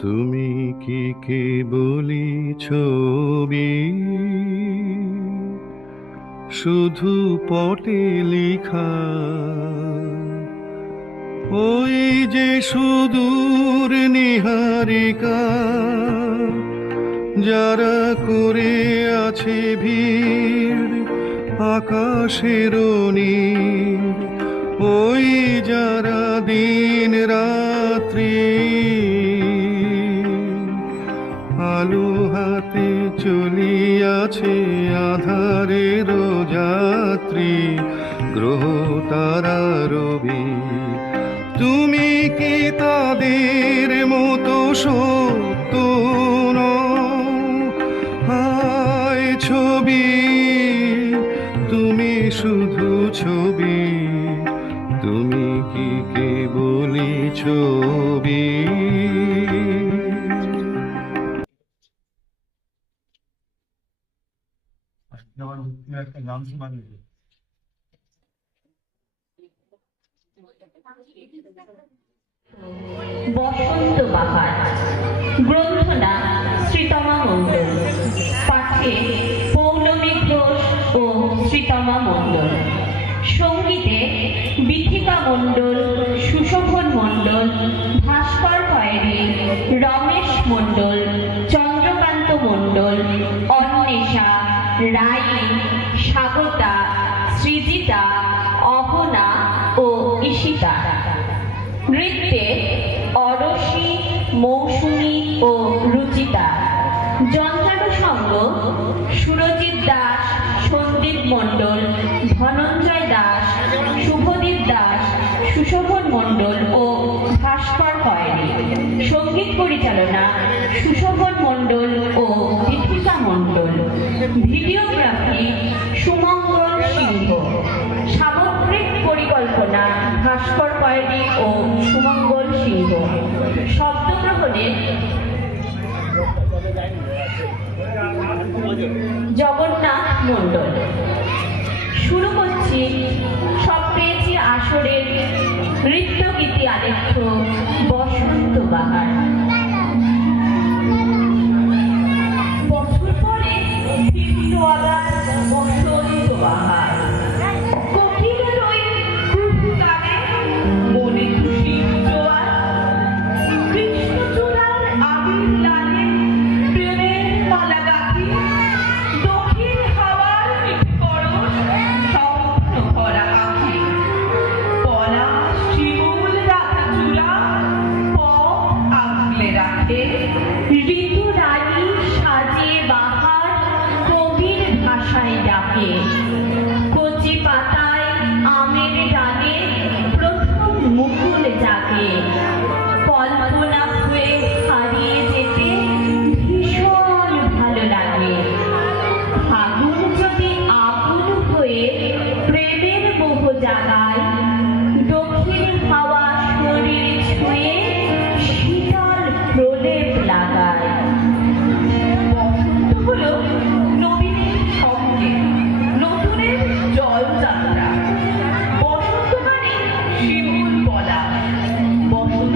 তুমি কি কেবলি ছবি, শুধু পটে লেখা? ওই যে সুদূর নিহারিকা, যারা করে আছে ভিড় আকাশের নীল, ওই যারা দিন রাত্রি আলো হাতে চলিয়াছে আধারের যাত্রী, গ্রহ তারা রবি। তুমি কি তাদের মতো সত্য নও? হায় ছবি, তুমি শুধু ছবি, তুমি কি কেবলি ছবি? বসন্ত বাহার। গ্রন্থনা শ্রীতমা মণ্ডল। পাঠে পৌলমী ঘোষ ও শ্রীতমা মণ্ডল। সঙ্গীতে বিথিকা মণ্ডল, সুশোভন মণ্ডল, ভাস্কর খয়েরি, রমেশ মণ্ডল, চন্দ্রকান্ত মণ্ডল, অন্বেষা, রাই, স্বাগতা, সৃজিতা, অহনা ও ঈশিতা। নৃত্যে অরসি, মৌসুমী ও রুচিতা। যন্ত্রানুষঙ্গ সুরজিৎ দাস, সন্দীপ মণ্ডল, ধনঞ্জয় দাস, শুভদীপ দাস, সুশোভন মণ্ডল ও ভাস্কর খয়েরি। সঙ্গীত পরিচালনা সুশোভন মণ্ডল ও দীপিকা মণ্ডল। ভিডিওগ্রাফি সুমঙ্গল সিংহ। সামগ্রিক পরিকল্পনা ভাস্কর খয়েরি ও সুমঙ্গল সিংহ। শব্দগ্রহণে জগন্নাথ মণ্ডল। শুরু করছি সব পেয়েছি আসরের নৃত্যগীতি আলেখ্য বসন্ত বাহার। বছর পরে ফিরল আবার বসন্ত বাহার। কোকিলের ওই কুহু গানে মনে খুশির জোয়ার। কৃষ্ণচূড়ার আবির লালে প্রেমের মালা গাঁথি। দক্ষিণ হাওয়ার মিঠে পরশ স্বপ্ন ভরা আঁখি। পলাশ শিমুল রাধা চূড়া পথ আগলে রাখে। ঋতু রানী সাজে বাহার কবির ভাষায় ডাকে। কচি পাতায় আমের ডালে প্রথম মুকুল জাগে। কল্পনা হয়ে হারিয়ে যেতে ভীষণ ভালো লাগে। ফাগুন যদি আগুন হয়ে প্রেমের মোহ জাগায়, দক্ষিণ হাওয়া শরীর ছুঁয়ে শীতল প্রলেপ লাগায়। বসন্ত হলো নবীনের সঙ্গে নতুনের জলযাত্রা। বসন্ত মানে শিমুল পলাশ। বসন্ত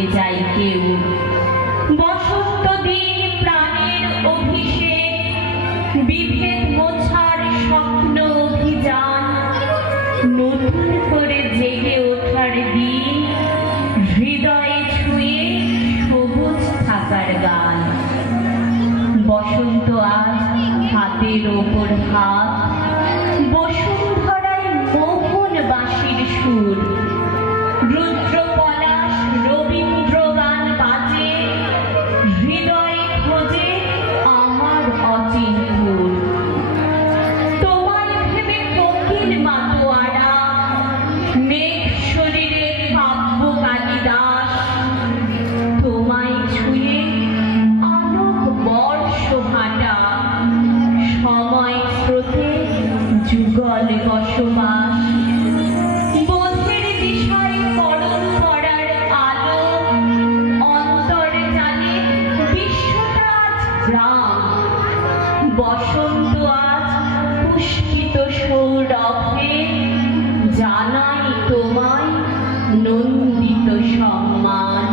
হারিয়ে যায় কেউ। বসন্ত দিন প্রাণের অভিষেক, বিভেদ মোছার স্বপ্ন অভিযান, নতুন করে জেগে ওঠার দিন, হৃদয়ে ছুঁয়ে সবুজ থাকার গান। বসন্ত আজ হাতের ওপর হাত, বসুন্ধরায় মোহন বাঁশির সুর, রুদ্র পলাশ রবীন্দ্র গান বাজে, হৃদয়ে খোঁজে আমার অচিন সুর। তোমায় ভেবে কোকিল মাতোয়ারা, মেঘ শরীরে কাব্য কালিদাস, তোমায় ছুঁয়ে আলোক বর্ষ ভাটা, সময় স্রোতে যুগল বসবাস। বোধের দিশায় করণ করার আলো, অন্তর জানে বিশ্বটা আজ গ্রাম। বসন্ত আজ পুষ্পিত সৌরভে, জানাই তোমায় নন্দিত সম্মান।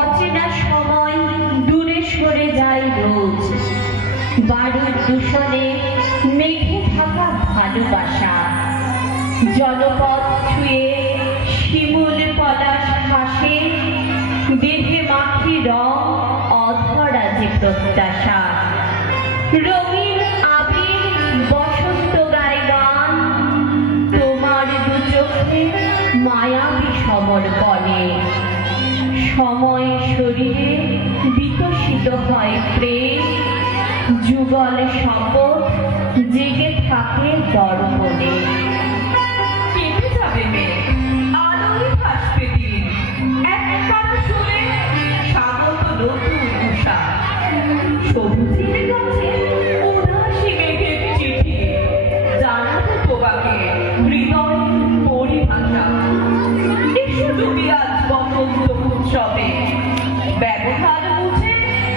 অচেনা সময় দূরে সরে যায় রোজ, বাড়ির দূষণে মেঘে থাকা ভালোবাসা, জলপথ ছুঁয়ে শিমুল পলাশ হাসে, দেহে মাখি রং অধরা যে প্রত্যাশা। রঙিন আবির বসন্ত গায়ে গান, তোমার দু চোখে মায়াবী সমর্পণে। সময় শরীরে বিকশিত হয় প্রেম, যুগল শপথ জেগে থাকে দর্পণে। কেটে যাবে মেঘ, আলোয় ভাসবে দিন, এক কান শুনে স্বাগত নতুন উষা। সবুজের কাছে উদাসী মেঘের চিঠি, জানাবো তোমাকে হৃদয় পরিভাষা। এসো ডুবি আজ বসন্ত উৎসবে, ব্যবধান মুছে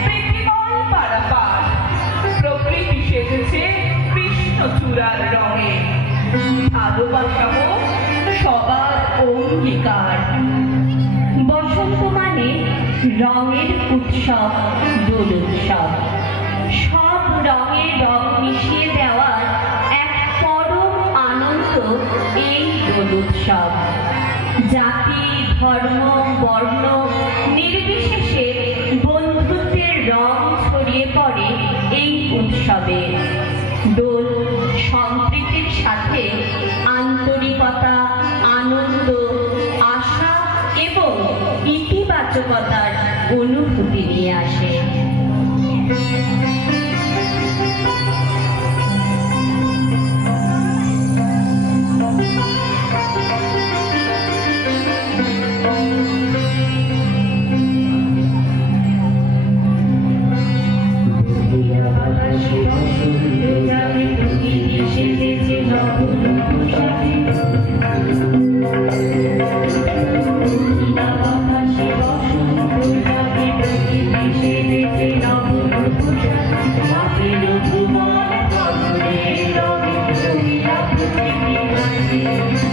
প্রীতিময় পারাপার। প্রকৃতি সেজেছে কৃষ্ণচূড়ার রঙে, ভালোবাসা হোক সবার অঙ্গীকার। বসন্ত মানে রঙের উৎসব, দোল উৎসব। সব রঙের রং মিশিয়ে দেওয়ার এক পরম আনন্দ এই দোল উৎসব। জাতি, ধর্ম, বর্ণ নির্বিশেষে বন্ধুত্বের রং ছড়িয়ে পড়ে এই উৎসবে। দোল সম্প্রীতির সাথে আন্তরিকতা, আনন্দ, আশা এবং ইতিবাচকতার অনুভূতি নিয়ে আসে। Thank you.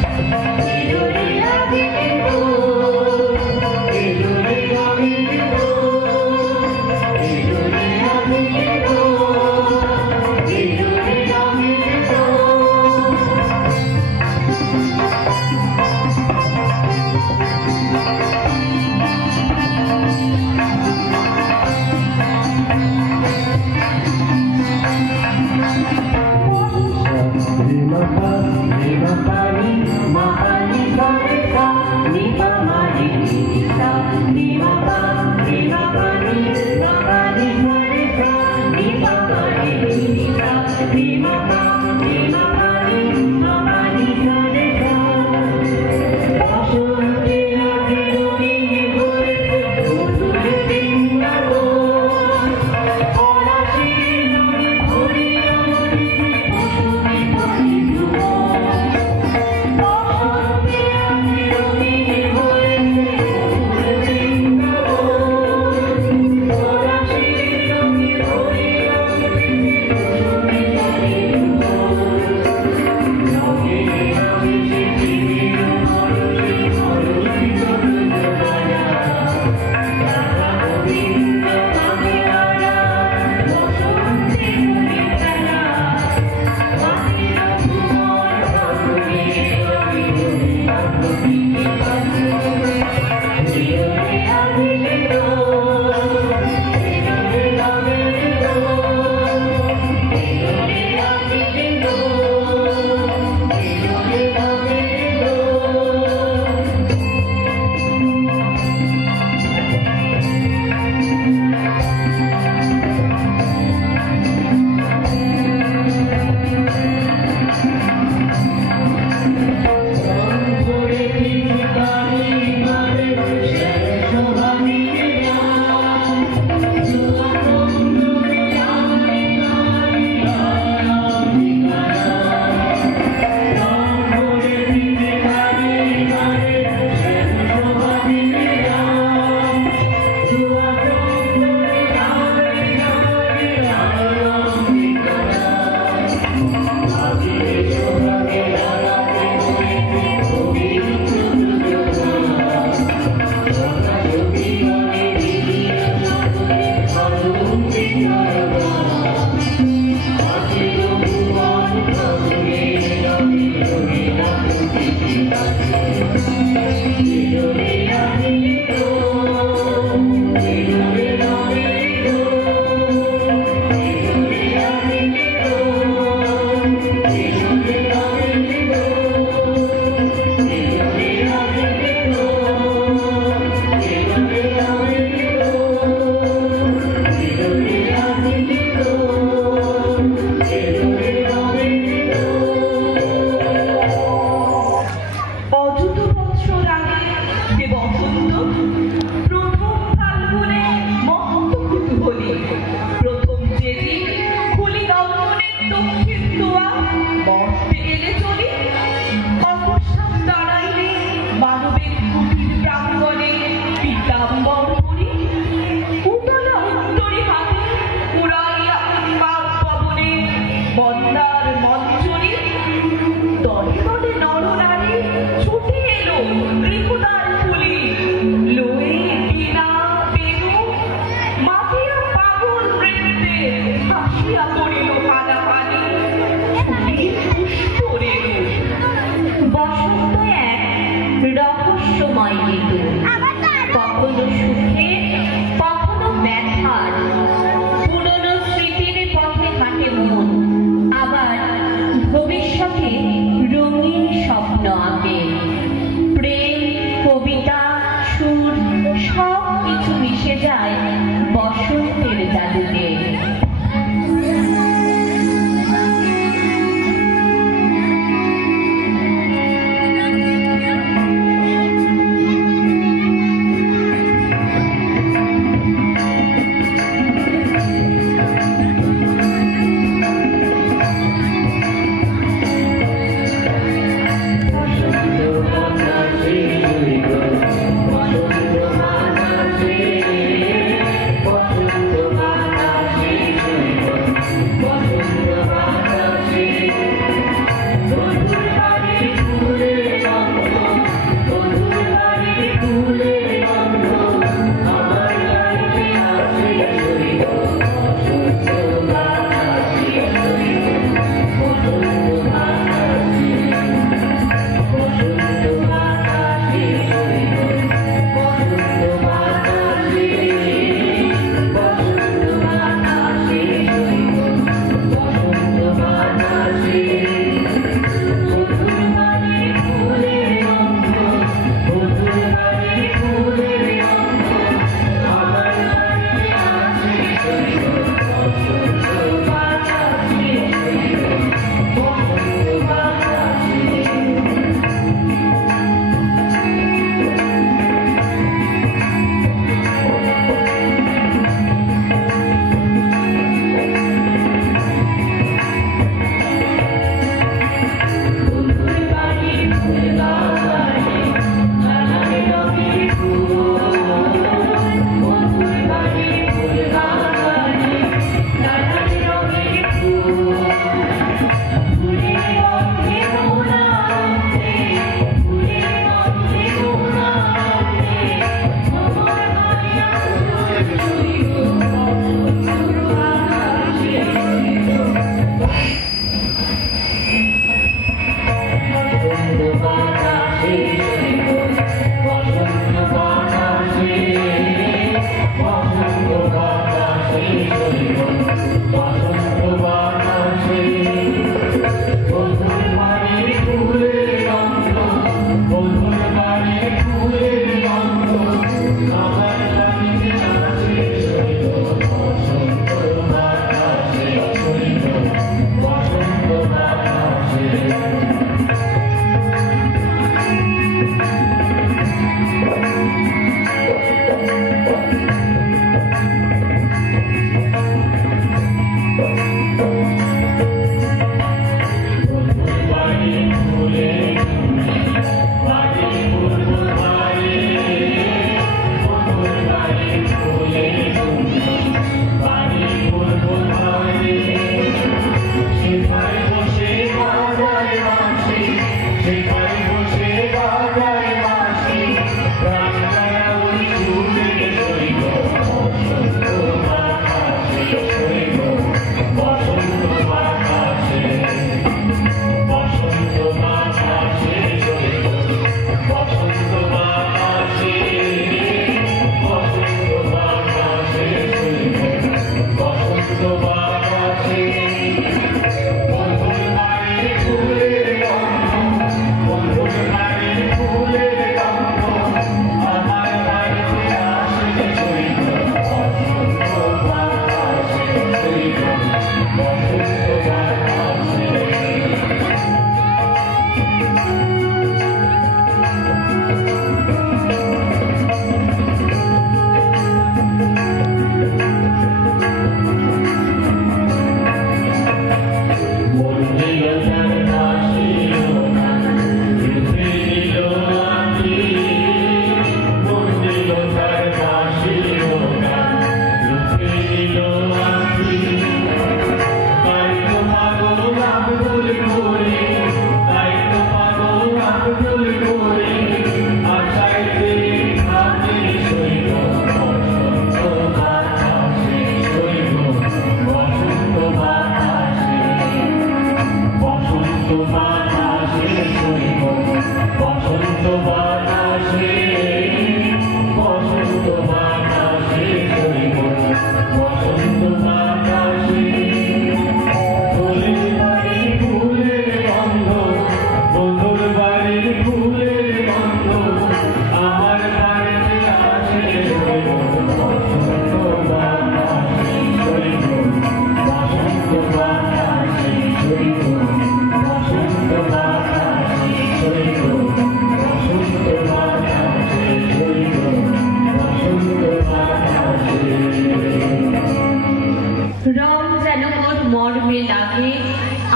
কর্মে লাগে,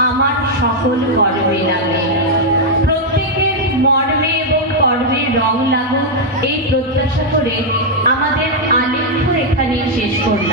আমার সকল কর্মে লাগে। প্রত্যেকের মর্মে এবং কর্মে রং লাগুক, এই প্রত্যাশা করে আমাদের আলেখ্য এখানেই শেষ করলাম।